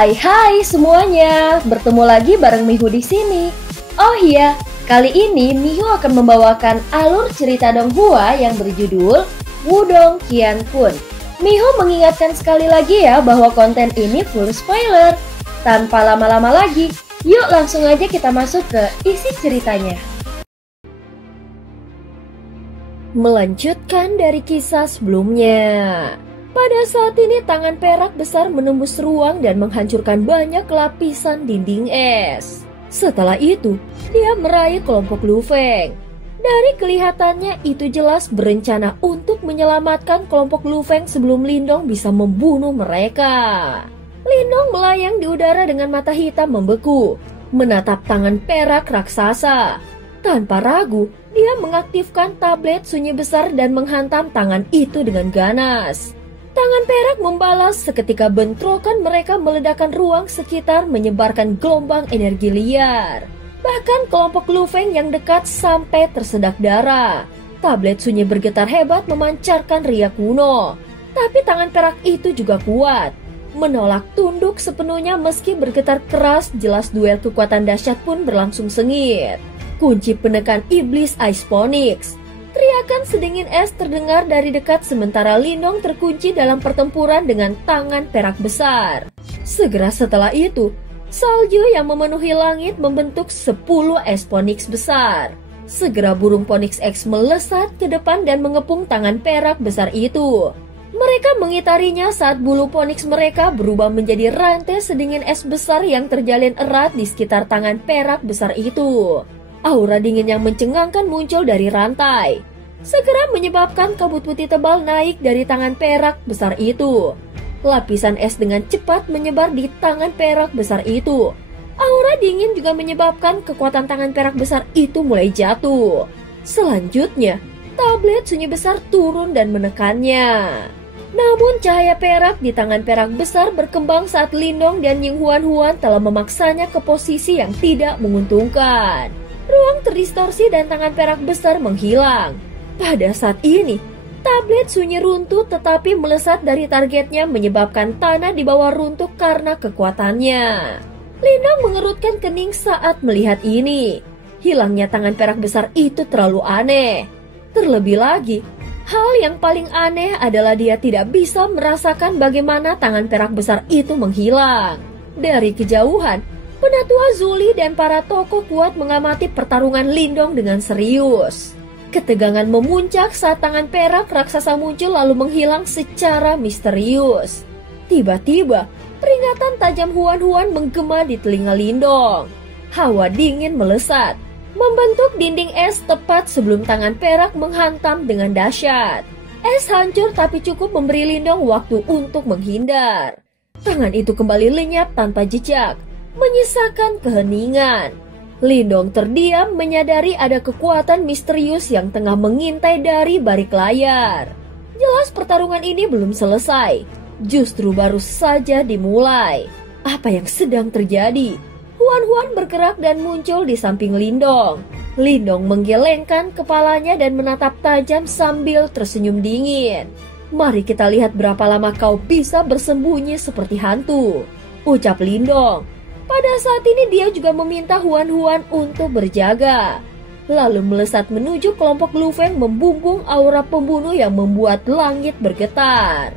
Hai semuanya, bertemu lagi bareng Mihu di sini. Oh iya, kali ini Mihu akan membawakan alur cerita Donghua yang berjudul Wudong Qiankun. Mihu mengingatkan sekali lagi ya bahwa konten ini full spoiler. Tanpa lama-lama lagi, yuk langsung aja kita masuk ke isi ceritanya. Melanjutkan dari kisah sebelumnya. Pada saat ini tangan perak besar menembus ruang dan menghancurkan banyak lapisan dinding es. Setelah itu, dia meraih kelompok Lu Feng. Dari kelihatannya itu jelas berencana untuk menyelamatkan kelompok Lu Feng sebelum Lindong bisa membunuh mereka. Lindong melayang di udara dengan mata hitam membeku, menatap tangan perak raksasa. Tanpa ragu, dia mengaktifkan tablet sunyi besar dan menghantam tangan itu dengan ganas. Tangan perak membalas seketika bentrokan mereka meledakkan ruang sekitar menyebarkan gelombang energi liar. Bahkan kelompok Lu Feng yang dekat sampai tersedak darah. Tablet sunyi bergetar hebat memancarkan riak kuno. Tapi tangan perak itu juga kuat. Menolak tunduk sepenuhnya meski bergetar keras, jelas duel kekuatan dahsyat pun berlangsung sengit. Kunci penekan iblis Ice Phoenix. Teriakan sedingin es terdengar dari dekat sementara Lindong terkunci dalam pertempuran dengan tangan perak besar. Segera setelah itu, salju yang memenuhi langit membentuk 10 es Phoenix besar. Segera burung Phoenix X melesat ke depan dan mengepung tangan perak besar itu. Mereka mengitarinya saat bulu Phoenix mereka berubah menjadi rantai sedingin es besar yang terjalin erat di sekitar tangan perak besar itu. Aura dingin yang mencengangkan muncul dari rantai, segera menyebabkan kabut putih tebal naik dari tangan perak besar itu. Lapisan es dengan cepat menyebar di tangan perak besar itu. Aura dingin juga menyebabkan kekuatan tangan perak besar itu mulai jatuh. Selanjutnya, tablet sunyi besar turun dan menekannya. Namun cahaya perak di tangan perak besar berkembang saat Lindong dan Ying Huan telah memaksanya ke posisi yang tidak menguntungkan. Ruang terdistorsi dan tangan perak besar menghilang. Pada saat ini, tablet sunyi runtuh tetapi melesat dari targetnya menyebabkan tanah di bawah runtuh karena kekuatannya. Lindong mengerutkan kening saat melihat ini. Hilangnya tangan perak besar itu terlalu aneh. Terlebih lagi, hal yang paling aneh adalah dia tidak bisa merasakan bagaimana tangan perak besar itu menghilang. Dari kejauhan, Penatua Zuli dan para tokoh kuat mengamati pertarungan Lindong dengan serius. Ketegangan memuncak saat tangan perak raksasa muncul lalu menghilang secara misterius. Tiba-tiba, peringatan tajam Huan menggema di telinga Lindong. Hawa dingin melesat, membentuk dinding es tepat sebelum tangan perak menghantam dengan dahsyat. Es hancur tapi cukup memberi Lindong waktu untuk menghindar. Tangan itu kembali lenyap tanpa jejak, menyisakan keheningan. Lindong terdiam menyadari ada kekuatan misterius yang tengah mengintai dari balik layar. Jelas pertarungan ini belum selesai, justru baru saja dimulai. Apa yang sedang terjadi? Huan bergerak dan muncul di samping Lindong. Lindong menggelengkan kepalanya dan menatap tajam sambil tersenyum dingin. Mari kita lihat berapa lama kau bisa bersembunyi seperti hantu, ucap Lindong. Pada saat ini dia juga meminta Huan untuk berjaga. Lalu melesat menuju kelompok Lu Feng membumbung aura pembunuh yang membuat langit bergetar.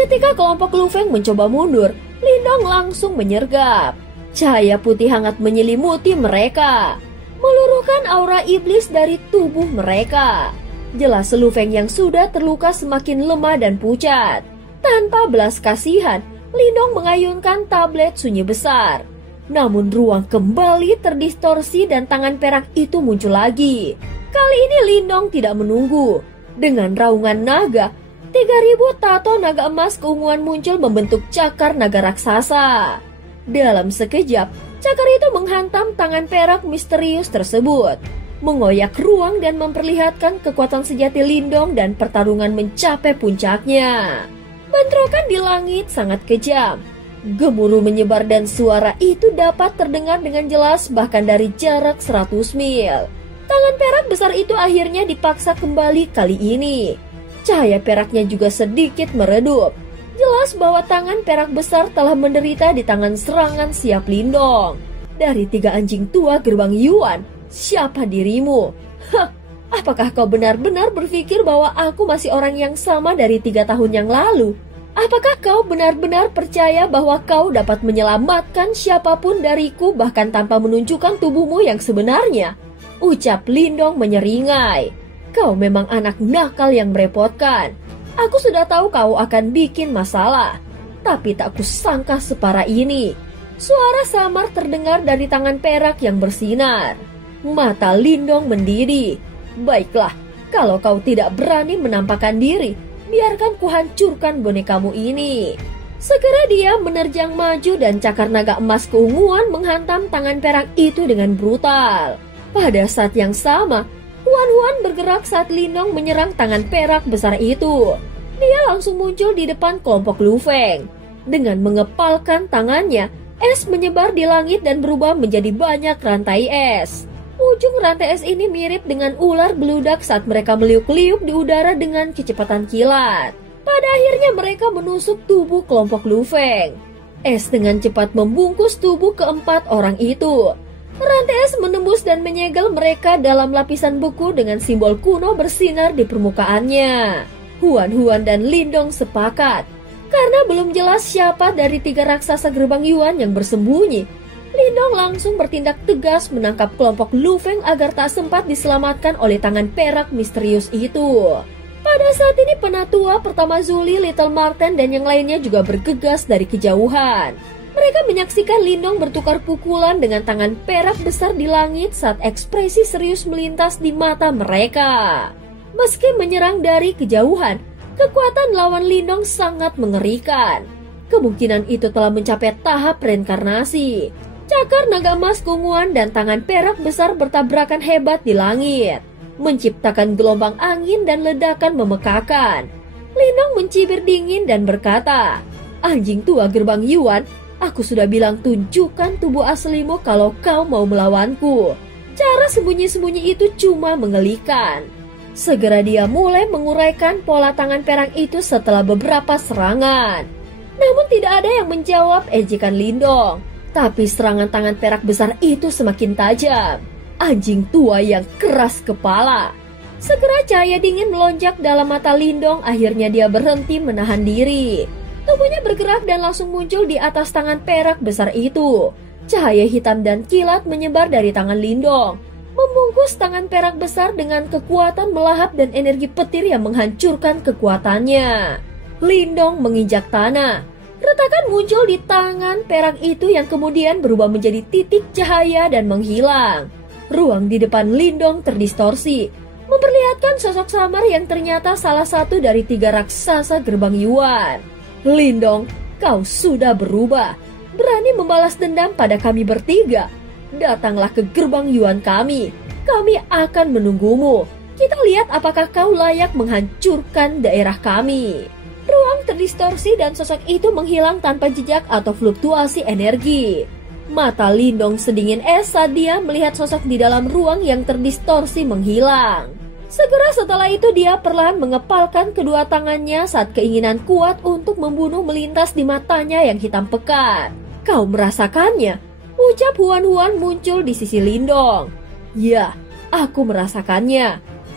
Ketika kelompok Lu Feng mencoba mundur, Lindong langsung menyergap. Cahaya putih hangat menyelimuti mereka, meluruhkan aura iblis dari tubuh mereka. Jelas Lu Feng yang sudah terluka semakin lemah dan pucat. Tanpa belas kasihan, Lindong mengayunkan tablet sunyi besar. Namun ruang kembali terdistorsi dan tangan perak itu muncul lagi. Kali ini Lindong tidak menunggu. Dengan raungan naga, 3000 tato naga emas keunguan muncul membentuk cakar naga raksasa. Dalam sekejap, cakar itu menghantam tangan perak misterius tersebut, mengoyak ruang dan memperlihatkan kekuatan sejati Lindong dan pertarungan mencapai puncaknya. Bentrokan di langit sangat kejam. Gemuruh menyebar dan suara itu dapat terdengar dengan jelas bahkan dari jarak 100 mil. Tangan perak besar itu akhirnya dipaksa kembali kali ini. Cahaya peraknya juga sedikit meredup. Jelas bahwa tangan perak besar telah menderita di tangan serangan Siap Lindong. Dari 3 anjing tua gerbang Yuan, siapa dirimu? Hah, apakah kau benar-benar berpikir bahwa aku masih orang yang sama dari 3 tahun yang lalu? Apakah kau benar-benar percaya bahwa kau dapat menyelamatkan siapapun dariku bahkan tanpa menunjukkan tubuhmu yang sebenarnya? Ucap Lindong menyeringai. Kau memang anak nakal yang merepotkan. Aku sudah tahu kau akan bikin masalah, tapi tak kusangka separah ini. Suara samar terdengar dari tangan perak yang bersinar. Mata Lindong mendidih. Baiklah, kalau kau tidak berani menampakkan diri, biarkan kuhancurkan bonekamu ini. Segera dia menerjang maju dan cakar naga emas keunguan menghantam tangan perak itu dengan brutal. Pada saat yang sama, Huan bergerak saat Lindong menyerang tangan perak besar itu. Dia langsung muncul di depan kelompok Lu Feng. Dengan mengepalkan tangannya, es menyebar di langit dan berubah menjadi banyak rantai es. Ujung rantai es ini mirip dengan ular beludak saat mereka meliuk-liuk di udara dengan kecepatan kilat. Pada akhirnya mereka menusuk tubuh kelompok Lu Feng. Es dengan cepat membungkus tubuh keempat orang itu. Rantai es menembus dan menyegel mereka dalam lapisan beku dengan simbol kuno bersinar di permukaannya. Huan dan Lindong sepakat. Karena belum jelas siapa dari 3 raksasa gerbang Yuan yang bersembunyi, Lindong langsung bertindak tegas menangkap kelompok Lu Feng agar tak sempat diselamatkan oleh tangan perak misterius itu. Pada saat ini penatua pertama Zuli, Little Marten, dan yang lainnya juga bergegas dari kejauhan. Mereka menyaksikan Lindong bertukar pukulan dengan tangan perak besar di langit saat ekspresi serius melintas di mata mereka. Meski menyerang dari kejauhan, kekuatan lawan Lindong sangat mengerikan. Kemungkinan itu telah mencapai tahap reinkarnasi. Cakar naga emas keunguan dan tangan perak besar bertabrakan hebat di langit, menciptakan gelombang angin dan ledakan memekakan. Lindong mencibir dingin dan berkata, "Anjing tua gerbang Yuan, aku sudah bilang tunjukkan tubuh aslimu kalau kau mau melawanku." Cara sembunyi-sembunyi itu cuma mengelikan. Segera dia mulai menguraikan pola tangan perak itu setelah beberapa serangan. Namun tidak ada yang menjawab ejekan Lindong. Tapi serangan tangan perak besar itu semakin tajam. Anjing tua yang keras kepala. Segera cahaya dingin melonjak dalam mata Lindong, akhirnya dia berhenti menahan diri. Tubuhnya bergerak dan langsung muncul di atas tangan perak besar itu. Cahaya hitam dan kilat menyebar dari tangan Lindong, membungkus tangan perak besar dengan kekuatan melahap dan energi petir yang menghancurkan kekuatannya. Lindong menginjak tanah. Retakan muncul di tangan perak itu yang kemudian berubah menjadi titik cahaya dan menghilang. Ruang di depan Lindong terdistorsi, memperlihatkan sosok samar yang ternyata salah satu dari 3 raksasa gerbang Yuan. Lindong, kau sudah berubah. Berani membalas dendam pada kami bertiga. Datanglah ke gerbang Yuan kami. Kami akan menunggumu. Kita lihat apakah kau layak menghancurkan daerah kami. Ruang terdistorsi dan sosok itu menghilang tanpa jejak atau fluktuasi energi. Mata Lindong sedingin es saat dia melihat sosok di dalam ruang yang terdistorsi menghilang. Segera setelah itu dia perlahan mengepalkan kedua tangannya saat keinginan kuat untuk membunuh melintas di matanya yang hitam pekat. Kau merasakannya? Ucap Huan muncul di sisi Lindong. Ya, aku merasakannya.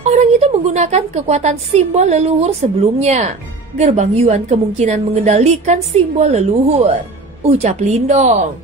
Orang itu menggunakan kekuatan simbol leluhur sebelumnya. Gerbang Yuan kemungkinan mengendalikan simbol leluhur. Ucap Lindong.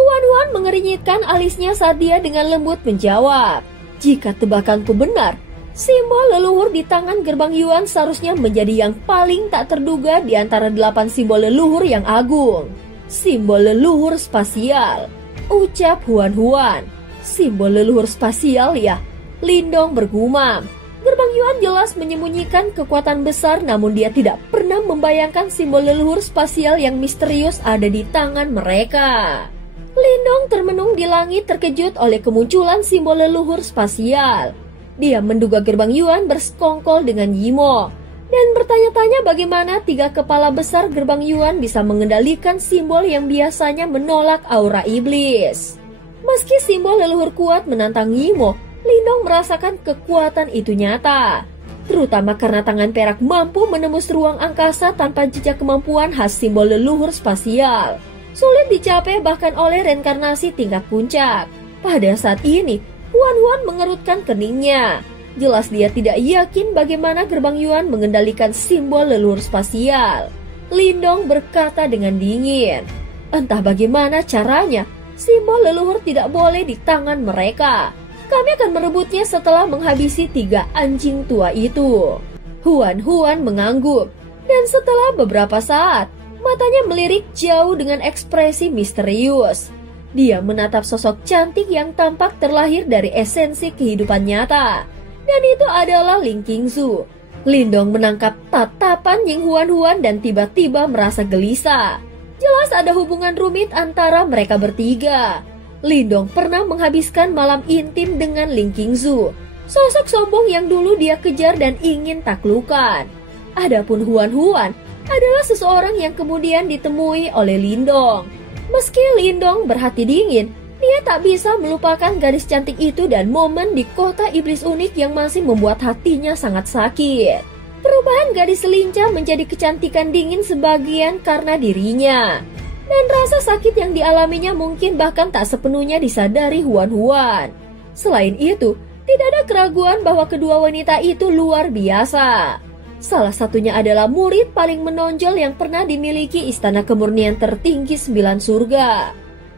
Huan mengernyitkan alisnya saat dia dengan lembut menjawab. Jika tebakanku benar, simbol leluhur di tangan gerbang Yuan seharusnya menjadi yang paling tak terduga di antara 8 simbol leluhur yang agung. Simbol leluhur spasial. Ucap Huan. Simbol leluhur spasial ya? Lindong bergumam. Gerbang Yuan jelas menyembunyikan kekuatan besar, namun dia tidak pernah membayangkan simbol leluhur spasial yang misterius ada di tangan mereka. Lindong termenung di langit terkejut oleh kemunculan simbol leluhur spasial. Dia menduga gerbang Yuan bersekongkol dengan Yimo dan bertanya-tanya bagaimana 3 kepala besar gerbang Yuan bisa mengendalikan simbol yang biasanya menolak aura iblis. Meski simbol leluhur kuat menantang Yimo, Lindong merasakan kekuatan itu nyata. terutama karena tangan perak mampu menembus ruang angkasa tanpa jejak kemampuan khas simbol leluhur spasial. Sulit dicapai bahkan oleh reinkarnasi tingkat puncak. Pada saat ini, Huan mengerutkan keningnya. Jelas dia tidak yakin bagaimana Gerbang Yuan mengendalikan simbol leluhur spasial. Lindong berkata dengan dingin, "Entah bagaimana caranya, simbol leluhur tidak boleh di tangan mereka. Kami akan merebutnya setelah menghabisi 3 anjing tua itu." Huan mengangguk, dan setelah beberapa saat, matanya melirik jauh dengan ekspresi misterius. Dia menatap sosok cantik yang tampak terlahir dari esensi kehidupan nyata, dan itu adalah Ling Qingzu. Lindong menangkap tatapan Ying Huan dan tiba-tiba merasa gelisah. Jelas ada hubungan rumit antara mereka bertiga. Lindong pernah menghabiskan malam intim dengan Ling Qingzu, sosok sombong yang dulu dia kejar dan ingin taklukkan. Adapun Huan adalah seseorang yang kemudian ditemui oleh Lindong. Meski Lindong berhati dingin, dia tak bisa melupakan gadis cantik itu dan momen di kota iblis unik yang masih membuat hatinya sangat sakit. Perubahan gadis lincah menjadi kecantikan dingin sebagian karena dirinya. Dan rasa sakit yang dialaminya mungkin bahkan tak sepenuhnya disadari Huan. Selain itu, tidak ada keraguan bahwa kedua wanita itu luar biasa. Salah satunya adalah murid paling menonjol yang pernah dimiliki Istana Kemurnian Tertinggi 9 Surga.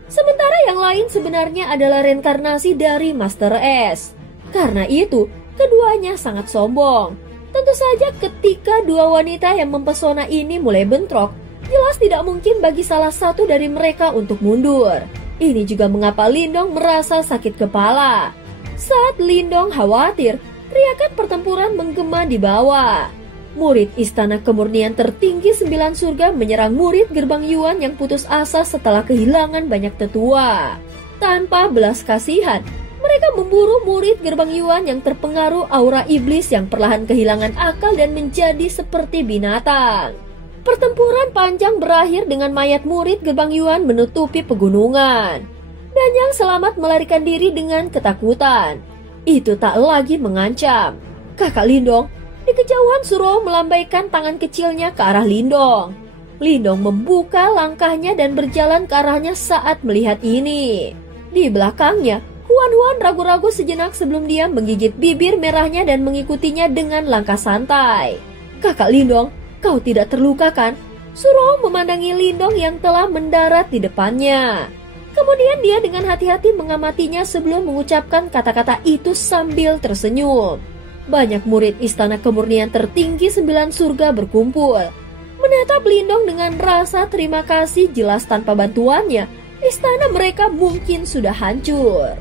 Sementara yang lain sebenarnya adalah reinkarnasi dari Master S. Karena itu, keduanya sangat sombong. Tentu saja ketika dua wanita yang mempesona ini mulai bentrok, jelas tidak mungkin bagi salah satu dari mereka untuk mundur. Ini juga mengapa Lindong merasa sakit kepala. Saat Lindong khawatir, teriakan pertempuran menggema di bawah. Murid Istana Kemurnian Tertinggi 9 Surga menyerang murid Gerbang Yuan yang putus asa setelah kehilangan banyak tetua. Tanpa belas kasihan, mereka memburu murid Gerbang Yuan yang terpengaruh aura iblis yang perlahan kehilangan akal dan menjadi seperti binatang. Pertempuran panjang berakhir dengan mayat murid Gerbang Yuan menutupi pegunungan. Dan yang selamat melarikan diri dengan ketakutan. Itu tak lagi mengancam. Kakak Lindong, di kejauhan Suruo melambaikan tangan kecilnya ke arah Lindong. Lindong membuka langkahnya dan berjalan ke arahnya saat melihat ini. Di belakangnya, Huan ragu-ragu sejenak sebelum dia menggigit bibir merahnya dan mengikutinya dengan langkah santai. "Kakak Lindong, kau tidak terluka kan?" Suruo memandangi Lindong yang telah mendarat di depannya. Kemudian dia dengan hati-hati mengamatinya sebelum mengucapkan kata-kata itu sambil tersenyum. Banyak murid Istana Kemurnian Tertinggi 9 Surga berkumpul. Menatap Lindong dengan rasa terima kasih, jelas tanpa bantuannya, istana mereka mungkin sudah hancur.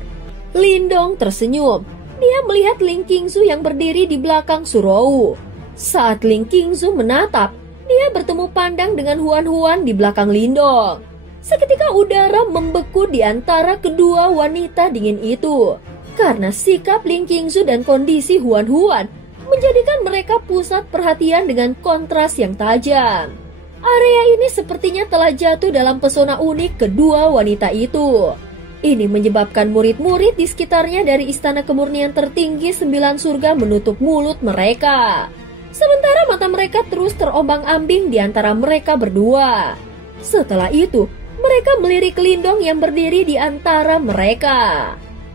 Lindong tersenyum. Dia melihat Ling Qingzu yang berdiri di belakang Suruo. Saat Ling Qingzu menatap, dia bertemu pandang dengan Huan di belakang Lindong. Seketika udara membeku di antara kedua wanita dingin itu. Karena sikap Ling Qingzu dan kondisi Huan menjadikan mereka pusat perhatian dengan kontras yang tajam. Area ini sepertinya telah jatuh dalam pesona unik kedua wanita itu. Ini menyebabkan murid-murid di sekitarnya dari Istana Kemurnian Tertinggi 9 Surga menutup mulut mereka. Sementara mata mereka terus terombang-ambing di antara mereka berdua. Setelah itu, mereka melirik Lindong yang berdiri di antara mereka.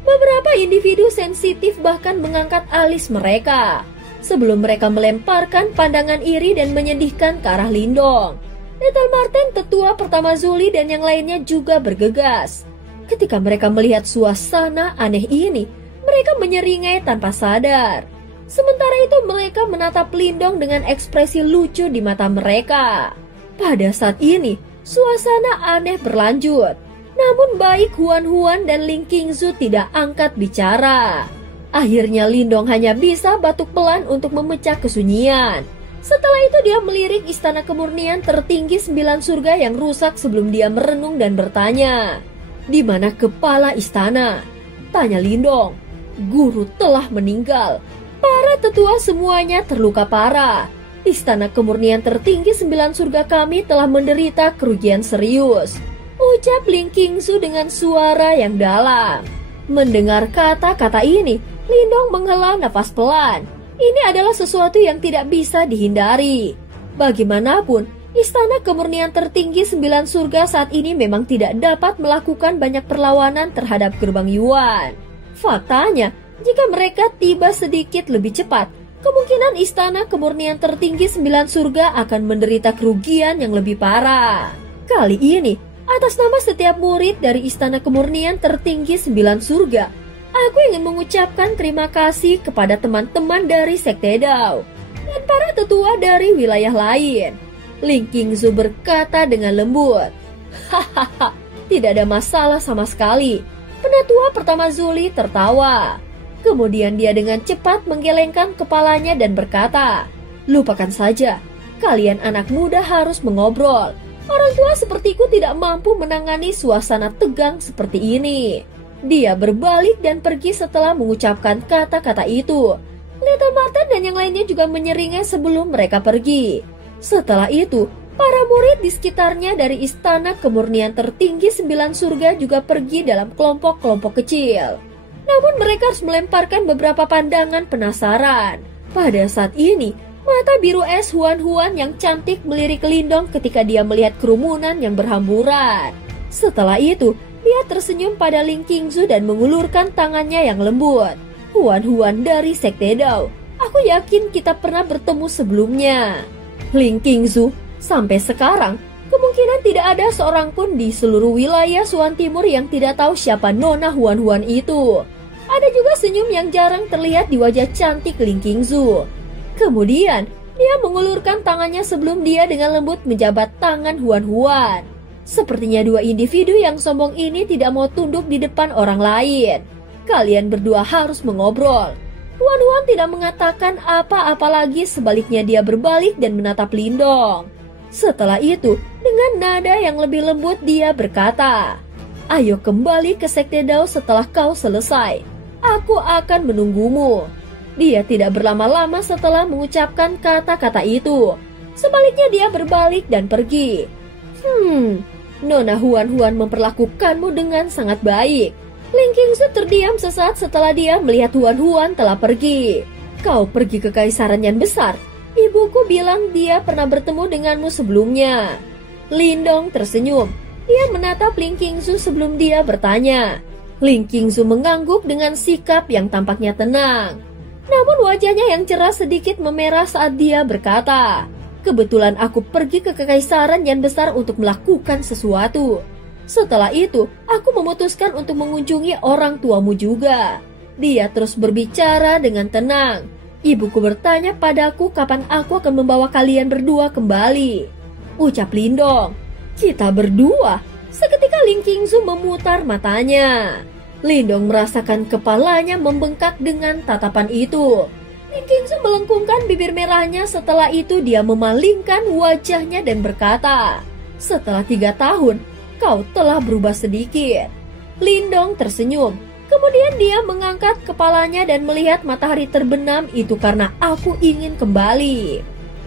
Beberapa individu sensitif bahkan mengangkat alis mereka sebelum mereka melemparkan pandangan iri dan menyedihkan ke arah Lindong. Ethel Marten, tetua pertama Zuli, dan yang lainnya juga bergegas. Ketika mereka melihat suasana aneh ini, mereka menyeringai tanpa sadar. Sementara itu mereka menatap Lindong dengan ekspresi lucu di mata mereka. Pada saat ini, suasana aneh berlanjut. Namun baik Huan dan Ling Qingzu tidak angkat bicara. Akhirnya Lindong hanya bisa batuk pelan untuk memecah kesunyian. Setelah itu dia melirik Istana Kemurnian Tertinggi 9 Surga yang rusak sebelum dia merenung dan bertanya, "Di mana kepala istana?" Tanya Lindong. "Guru telah meninggal. Para tetua semuanya terluka parah. Istana Kemurnian Tertinggi 9 Surga kami telah menderita kerugian serius," ucap Ling Qingzu dengan suara yang dalam. Mendengar kata-kata ini, Lindong menghela nafas pelan. Ini adalah sesuatu yang tidak bisa dihindari. Bagaimanapun, Istana Kemurnian Tertinggi 9 Surga saat ini memang tidak dapat melakukan banyak perlawanan terhadap Gerbang Yuan. Faktanya, jika mereka tiba sedikit lebih cepat, kemungkinan Istana Kemurnian Tertinggi 9 Surga akan menderita kerugian yang lebih parah. Kali ini, atas nama setiap murid dari Istana Kemurnian Tertinggi 9 Surga, aku ingin mengucapkan terima kasih kepada teman-teman dari Sekte Dao dan para tetua dari wilayah lain. Ling Qingzu berkata dengan lembut. Hahaha, tidak ada masalah sama sekali. Penatua pertama Zuli tertawa. Kemudian dia dengan cepat menggelengkan kepalanya dan berkata, lupakan saja, kalian anak muda harus mengobrol. Orang tua sepertiku tidak mampu menangani suasana tegang seperti ini. Dia berbalik dan pergi setelah mengucapkan kata-kata itu. Little Martin dan yang lainnya juga menyeringai sebelum mereka pergi. Setelah itu, para murid di sekitarnya dari Istana Kemurnian Tertinggi 9 Surga juga pergi dalam kelompok-kelompok kecil. Namun mereka harus melemparkan beberapa pandangan penasaran. Pada saat ini, mata biru es Huan-Huan yang cantik melirik Lindong ketika dia melihat kerumunan yang berhamburan. Setelah itu, dia tersenyum pada Ling Qingzu dan mengulurkan tangannya yang lembut. Huan-Huan dari Sekte Dao, aku yakin kita pernah bertemu sebelumnya. Ling Qingzu, sampai sekarang, kemungkinan tidak ada seorang pun di seluruh wilayah Suan Timur yang tidak tahu siapa Nona Huan-Huan itu. Ada juga senyum yang jarang terlihat di wajah cantik Ling Qingzu. Kemudian, dia mengulurkan tangannya sebelum dia dengan lembut menjabat tangan Huan-Huan. Sepertinya dua individu yang sombong ini tidak mau tunduk di depan orang lain. Kalian berdua harus mengobrol. Huan-Huan tidak mengatakan apa-apa lagi, sebaliknya dia berbalik dan menatap Lindong. Setelah itu, dengan nada yang lebih lembut dia berkata, ayo kembali ke Sekte Dao setelah kau selesai. Aku akan menunggumu. Dia tidak berlama-lama setelah mengucapkan kata-kata itu. Sebaliknya dia berbalik dan pergi. Nona Huan-Huan memperlakukanmu dengan sangat baik. Ling Qingzu terdiam sesaat setelah dia melihat Huan-Huan telah pergi. Kau pergi ke Kaisaran Yan Besar. Ibuku bilang dia pernah bertemu denganmu sebelumnya. Lindong tersenyum. Dia menatap Ling Qingzu sebelum dia bertanya. Ling Qingzu mengangguk dengan sikap yang tampaknya tenang. Namun wajahnya yang cerah sedikit memerah saat dia berkata, kebetulan aku pergi ke Kekaisaran Yan Besar untuk melakukan sesuatu. Setelah itu, aku memutuskan untuk mengunjungi orang tuamu juga. Dia terus berbicara dengan tenang. Ibuku bertanya padaku kapan aku akan membawa kalian berdua kembali. Ucap Lindong. Kita berdua? Seketika Ling Qingzu memutar matanya. Lindong merasakan kepalanya membengkak dengan tatapan itu. Ling Qingzu melengkungkan bibir merahnya, setelah itu dia memalingkan wajahnya dan berkata, setelah 3 tahun, kau telah berubah sedikit. Lindong tersenyum. Kemudian dia mengangkat kepalanya dan melihat matahari terbenam. Itu karena aku ingin kembali.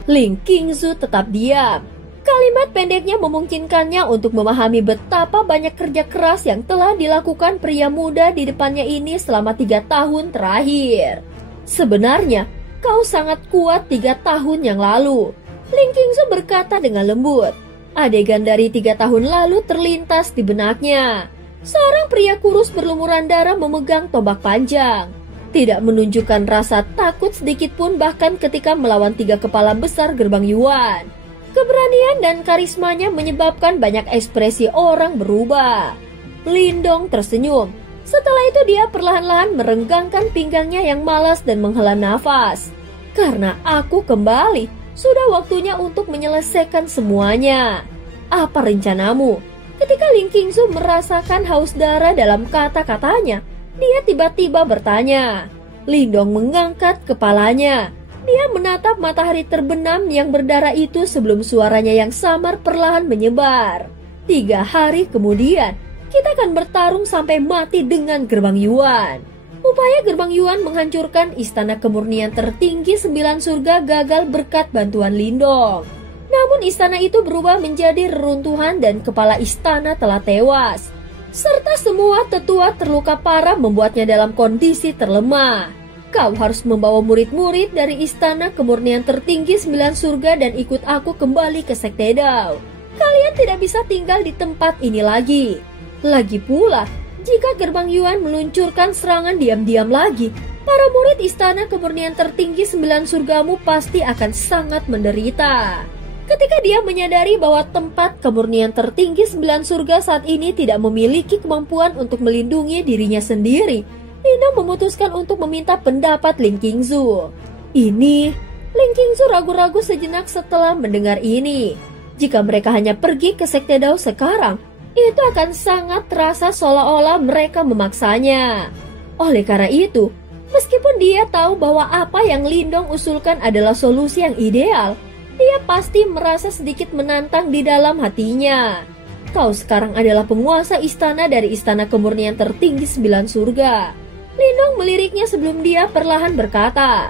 Ling Qingzu tetap diam. Kalimat pendeknya memungkinkannya untuk memahami betapa banyak kerja keras yang telah dilakukan pria muda di depannya ini selama 3 tahun terakhir. Sebenarnya, kau sangat kuat 3 tahun yang lalu. Ling Qingzu berkata dengan lembut. Adegan dari 3 tahun lalu terlintas di benaknya. Seorang pria kurus berlumuran darah memegang tombak panjang. Tidak menunjukkan rasa takut sedikit pun bahkan ketika melawan 3 kepala besar Gerbang Yuan. Keberanian dan karismanya menyebabkan banyak ekspresi orang berubah. Lindong tersenyum. Setelah itu dia perlahan-lahan merenggangkan pinggangnya yang malas dan menghela nafas. Karena aku kembali. Sudah waktunya untuk menyelesaikan semuanya. Apa rencanamu? Ketika Ling Qingzu merasakan haus darah dalam kata-katanya, dia tiba-tiba bertanya. Lindong mengangkat kepalanya. Dia menatap matahari terbenam yang berdarah itu sebelum suaranya yang samar perlahan menyebar. 3 hari kemudian, kita akan bertarung sampai mati dengan Gerbang Yuan. Upaya Gerbang Yuan menghancurkan Istana Kemurnian Tertinggi 9 Surga gagal berkat bantuan Lindong. Namun istana itu berubah menjadi reruntuhan dan kepala istana telah tewas. Serta semua tetua terluka parah membuatnya dalam kondisi terlemah. Kau harus membawa murid-murid dari Istana Kemurnian Tertinggi 9 Surga dan ikut aku kembali ke Sekte Dao. Kalian tidak bisa tinggal di tempat ini lagi. Lagi pula, jika Gerbang Yuan meluncurkan serangan diam-diam lagi, para murid Istana Kemurnian Tertinggi 9 Surgamu pasti akan sangat menderita. Ketika dia menyadari bahwa tempat kemurnian tertinggi 9 surga saat ini tidak memiliki kemampuan untuk melindungi dirinya sendiri, Lindong memutuskan untuk meminta pendapat Ling Qingzu. Ling Qingzu ragu-ragu sejenak setelah mendengar ini. Jika mereka hanya pergi ke Sekte Dao sekarang, itu akan sangat terasa seolah-olah mereka memaksanya. Oleh karena itu, meskipun dia tahu bahwa apa yang Lindong usulkan adalah solusi yang ideal, dia pasti merasa sedikit menantang di dalam hatinya. Kau sekarang adalah penguasa istana dari Istana Kemurnian Tertinggi 9 Surga. Lindong meliriknya sebelum dia perlahan berkata.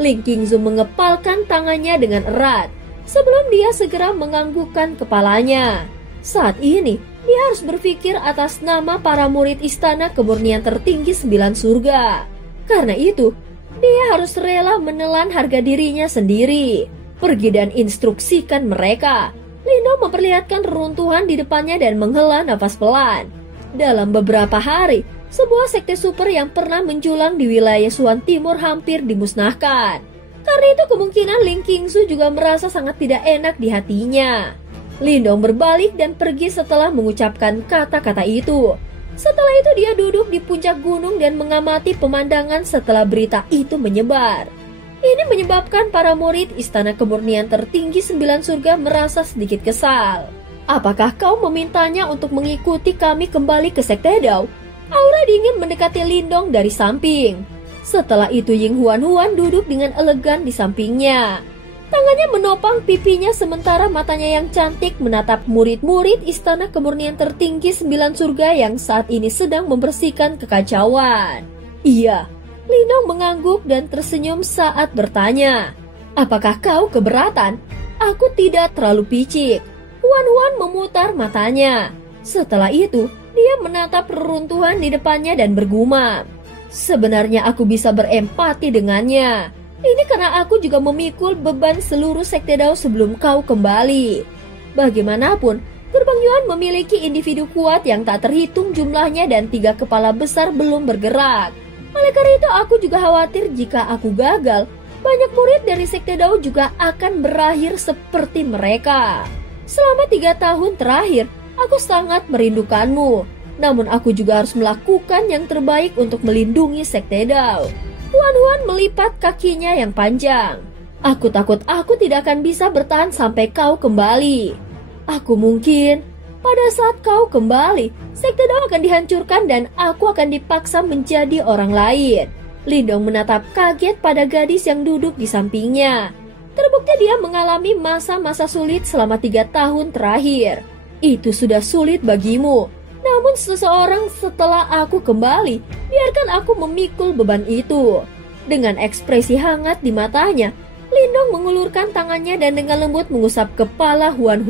Ling Qingzu mengepalkan tangannya dengan erat sebelum dia segera menganggukkan kepalanya. Saat ini, dia harus berpikir atas nama para murid Istana Kemurnian Tertinggi 9 Surga. Karena itu, dia harus rela menelan harga dirinya sendiri. Pergi dan instruksikan mereka. Lindong memperlihatkan reruntuhan di depannya dan menghela nafas pelan. Dalam beberapa hari, sebuah sekte super yang pernah menjulang di wilayah Suan Timur hampir dimusnahkan. Karena itu kemungkinan Ling Qingzu juga merasa sangat tidak enak di hatinya. Lindong berbalik dan pergi setelah mengucapkan kata-kata itu. Setelah itu dia duduk di puncak gunung dan mengamati pemandangan setelah berita itu menyebar. Ini menyebabkan para murid Istana Kemurnian Tertinggi 9 Surga merasa sedikit kesal. Apakah kau memintanya untuk mengikuti kami kembali ke Sekte Dao? Aura dingin mendekati Lindong dari samping. Setelah itu Ying Huan duduk dengan elegan di sampingnya. Tangannya menopang pipinya sementara matanya yang cantik menatap murid-murid Istana Kemurnian Tertinggi 9 Surga yang saat ini sedang membersihkan kekacauan. Iya, Lindong mengangguk dan tersenyum saat bertanya. Apakah kau keberatan? Aku tidak terlalu picik. Huan memutar matanya. Setelah itu, dia menatap reruntuhan di depannya dan bergumam. Sebenarnya aku bisa berempati dengannya. Ini karena aku juga memikul beban seluruh Sekte Dao sebelum kau kembali. Bagaimanapun, Gerbang Yuan memiliki individu kuat yang tak terhitung jumlahnya dan 3 kepala besar belum bergerak. Oleh karena itu aku juga khawatir jika aku gagal, banyak murid dari Sekte Dao juga akan berakhir seperti mereka. Selama 3 tahun terakhir, aku sangat merindukanmu. Namun aku juga harus melakukan yang terbaik untuk melindungi Sekte Dao. Huan melipat kakinya yang panjang. Aku takut aku tidak akan bisa bertahan sampai kau kembali. Pada saat kau kembali, Sekte Dao akan dihancurkan dan aku akan dipaksa menjadi orang lain. Lindong menatap kaget pada gadis yang duduk di sampingnya. Terbukti dia mengalami masa-masa sulit selama 3 tahun terakhir. Itu sudah sulit bagimu. Namun seseorang setelah aku kembali, biarkan aku memikul beban itu. Dengan ekspresi hangat di matanya, Lindong mengulurkan tangannya dan dengan lembut mengusap kepala Huan.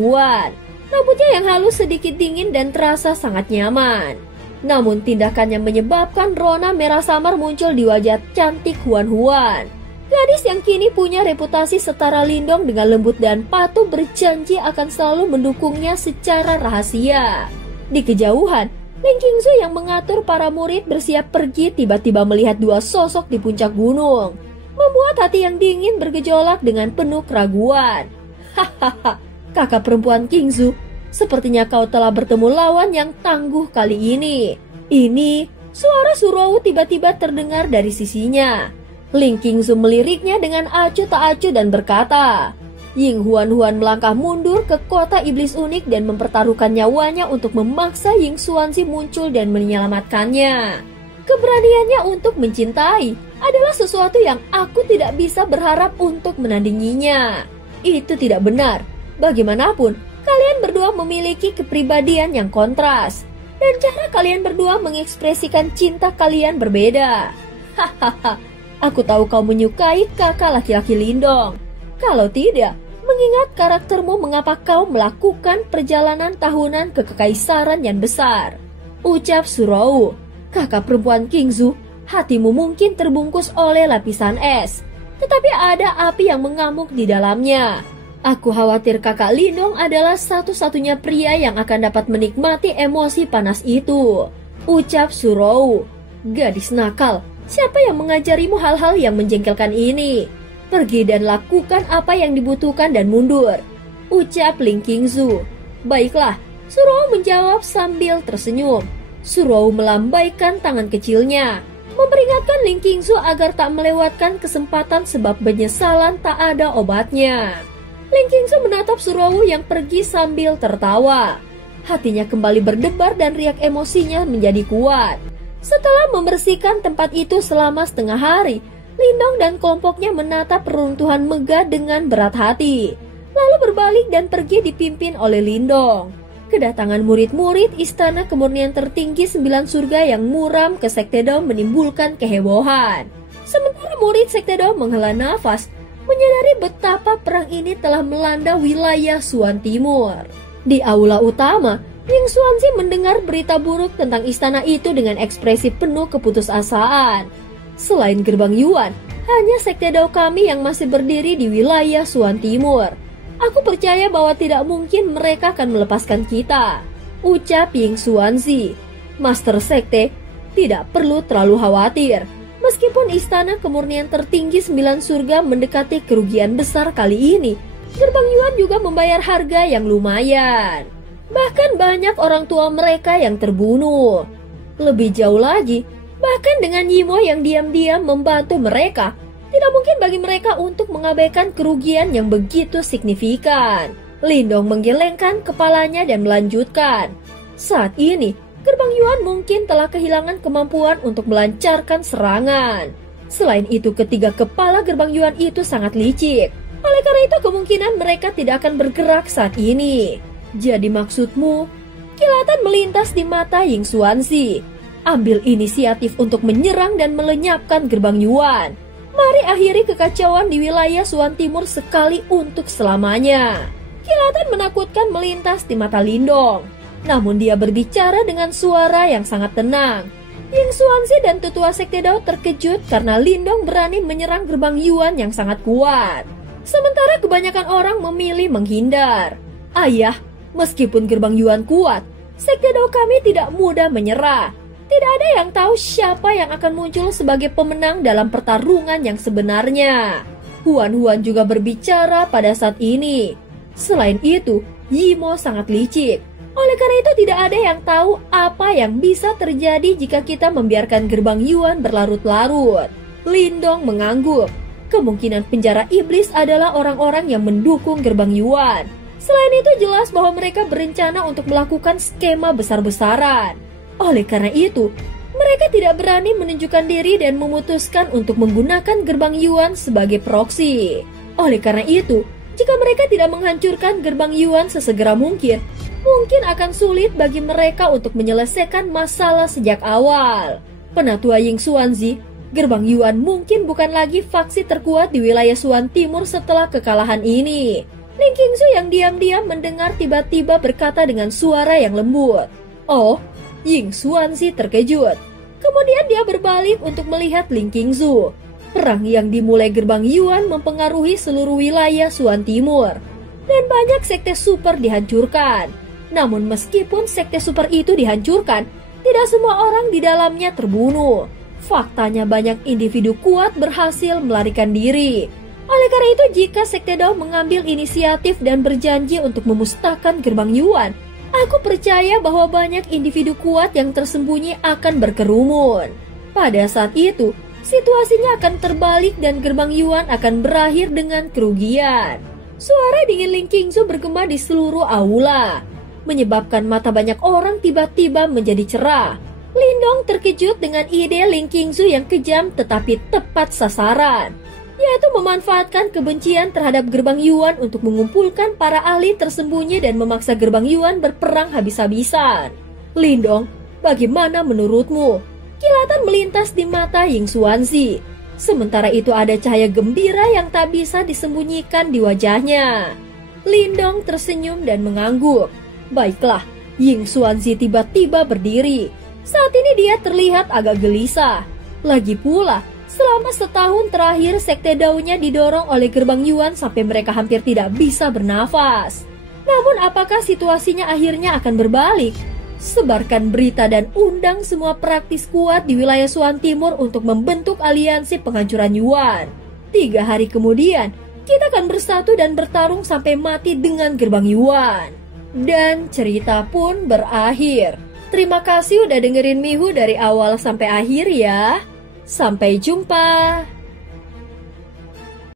Rambutnya yang halus sedikit dingin dan terasa sangat nyaman. Namun tindakannya menyebabkan rona merah samar muncul di wajah cantik Huan. Gadis yang kini punya reputasi setara Lindong dengan lembut dan patuh berjanji akan selalu mendukungnya secara rahasia. Di kejauhan, Ling Qingzu yang mengatur para murid bersiap pergi tiba-tiba melihat 2 sosok di puncak gunung. Membuat hati yang dingin bergejolak dengan penuh keraguan. Hahaha, kakak perempuan Qingzu, sepertinya kau telah bertemu lawan yang tangguh kali ini. Suara Surowu tiba-tiba terdengar dari sisinya. Ling Qingzu meliriknya dengan acuh tak acuh dan berkata, Ying Huan melangkah mundur ke kota iblis unik dan mempertaruhkan nyawanya untuk memaksa Ying Xuanzi muncul dan menyelamatkannya. Keberaniannya untuk mencintai adalah sesuatu yang aku tidak bisa berharap untuk menandinginya. Itu tidak benar. Bagaimanapun, kalian berdua memiliki kepribadian yang kontras. Dan cara kalian berdua mengekspresikan cinta kalian berbeda. Hahaha, aku tahu kau menyukai kakak laki-laki Lindong. Kalau tidak, mengingat karaktermu mengapa kau melakukan perjalanan tahunan ke kekaisaran yang besar. Ucap Surowu. Kakak perempuan Qingzu, Hatimu mungkin terbungkus oleh lapisan es, tetapi ada api yang mengamuk di dalamnya. Aku khawatir kakak Lindong adalah satu-satunya pria yang akan dapat menikmati emosi panas itu. Ucap Surou. Gadis nakal, siapa yang mengajarimu hal-hal yang menjengkelkan ini? Pergi dan lakukan apa yang dibutuhkan dan mundur. Ucap Ling Qingzu. Baiklah, Surou menjawab sambil tersenyum. Surou melambaikan tangan kecilnya, memperingatkan Ling Qingzu agar tak melewatkan kesempatan sebab penyesalan tak ada obatnya. Ling Qingzu menatap Surou yang pergi sambil tertawa. Hatinya kembali berdebar dan riak emosinya menjadi kuat. Setelah membersihkan tempat itu selama setengah hari, Lindong dan kelompoknya menatap peruntuhan megah dengan berat hati, lalu berbalik dan pergi dipimpin oleh Lindong. Kedatangan murid-murid Istana Kemurnian Tertinggi 9 Surga yang muram ke Sekte Dao menimbulkan kehebohan. Sementara murid Sekte Dao menghela nafas, menyadari betapa perang ini telah melanda wilayah Suan Timur. Di aula utama, Ying Xuanzi mendengar berita buruk tentang istana itu dengan ekspresi penuh keputusasaan. Selain gerbang Yuan, hanya Sekte Dao kami yang masih berdiri di wilayah Suan Timur. Aku percaya bahwa tidak mungkin mereka akan melepaskan kita. Ucap Ying Xuanzi. Master Sekte, tidak perlu terlalu khawatir. Meskipun Istana Kemurnian Tertinggi 9 Surga mendekati kerugian besar kali ini, gerbang Yuan juga membayar harga yang lumayan. Bahkan banyak orang tua mereka yang terbunuh. Lebih jauh lagi, bahkan dengan Yimo yang diam-diam membantu mereka, tidak mungkin bagi mereka untuk mengabaikan kerugian yang begitu signifikan. Lindong menggelengkan kepalanya dan melanjutkan. Saat ini, gerbang Yuan mungkin telah kehilangan kemampuan untuk melancarkan serangan. Selain itu, ketiga kepala gerbang Yuan itu sangat licik. Oleh karena itu, kemungkinan mereka tidak akan bergerak saat ini. Jadi maksudmu? Kilatan melintas di mata Ying Xuanzi. Ambil inisiatif untuk menyerang dan melenyapkan gerbang Yuan. Mari akhiri kekacauan di wilayah Suan Timur sekali untuk selamanya. Kilatan menakutkan melintas di mata Lindong. Namun dia berbicara dengan suara yang sangat tenang. Ying Xuanzi dan tetua Sekte Dao terkejut karena Lindong berani menyerang gerbang Yuan yang sangat kuat. Sementara kebanyakan orang memilih menghindar. Ayah, meskipun gerbang Yuan kuat, Sekte Dao kami tidak mudah menyerah. Tidak ada yang tahu siapa yang akan muncul sebagai pemenang dalam pertarungan yang sebenarnya. Huan juga berbicara pada saat ini. Selain itu, Yimo sangat licik. Oleh karena itu tidak ada yang tahu apa yang bisa terjadi jika kita membiarkan gerbang Yuan berlarut-larut. Lindong mengangguk. Kemungkinan penjara iblis adalah orang-orang yang mendukung gerbang Yuan. Selain itu jelas bahwa mereka berencana untuk melakukan skema besar-besaran. Oleh karena itu, mereka tidak berani menunjukkan diri dan memutuskan untuk menggunakan gerbang Yuan sebagai proksi. Oleh karena itu, jika mereka tidak menghancurkan gerbang Yuan sesegera mungkin akan sulit bagi mereka untuk menyelesaikan masalah sejak awal. Penatua Ying Xuanzi, gerbang Yuan mungkin bukan lagi faksi terkuat di wilayah Suan Timur setelah kekalahan ini. Ling Qingzu yang diam-diam mendengar tiba-tiba berkata dengan suara yang lembut. Oh, Ying Xuanzi terkejut. Kemudian dia berbalik untuk melihat Ling Qingzu. Perang yang dimulai gerbang Yuan mempengaruhi seluruh wilayah Suan Timur. Dan banyak sekte super dihancurkan. Namun meskipun sekte super itu dihancurkan, tidak semua orang di dalamnya terbunuh. Faktanya banyak individu kuat berhasil melarikan diri. Oleh karena itu, jika Sekte Dao mengambil inisiatif dan berjanji untuk memusnahkan gerbang Yuan, aku percaya bahwa banyak individu kuat yang tersembunyi akan berkerumun. Pada saat itu, situasinya akan terbalik dan gerbang Yuan akan berakhir dengan kerugian. Suara dingin Ling Qingzu bergema di seluruh aula, menyebabkan mata banyak orang tiba-tiba menjadi cerah. Lindong terkejut dengan ide Ling Qingzu yang kejam tetapi tepat sasaran, yaitu memanfaatkan kebencian terhadap gerbang Yuan untuk mengumpulkan para ahli tersembunyi dan memaksa gerbang Yuan berperang habis-habisan. Lindong, bagaimana menurutmu? Kilatan melintas di mata Ying Xuanzi. Sementara itu ada cahaya gembira yang tak bisa disembunyikan di wajahnya. Lindong tersenyum dan mengangguk. Baiklah, Ying Xuanzi tiba-tiba berdiri. Saat ini dia terlihat agak gelisah. Lagi pula, selama setahun terakhir Sekte Dao-nya didorong oleh gerbang Yuan sampai mereka hampir tidak bisa bernafas. Namun apakah situasinya akhirnya akan berbalik? Sebarkan berita dan undang semua praktis kuat di wilayah Suan Timur untuk membentuk aliansi penghancuran Yuan. 3 hari kemudian, kita akan bersatu dan bertarung sampai mati dengan gerbang Yuan. Dan cerita pun berakhir. Terima kasih udah dengerin Mihu dari awal sampai akhir ya. Sampai jumpa.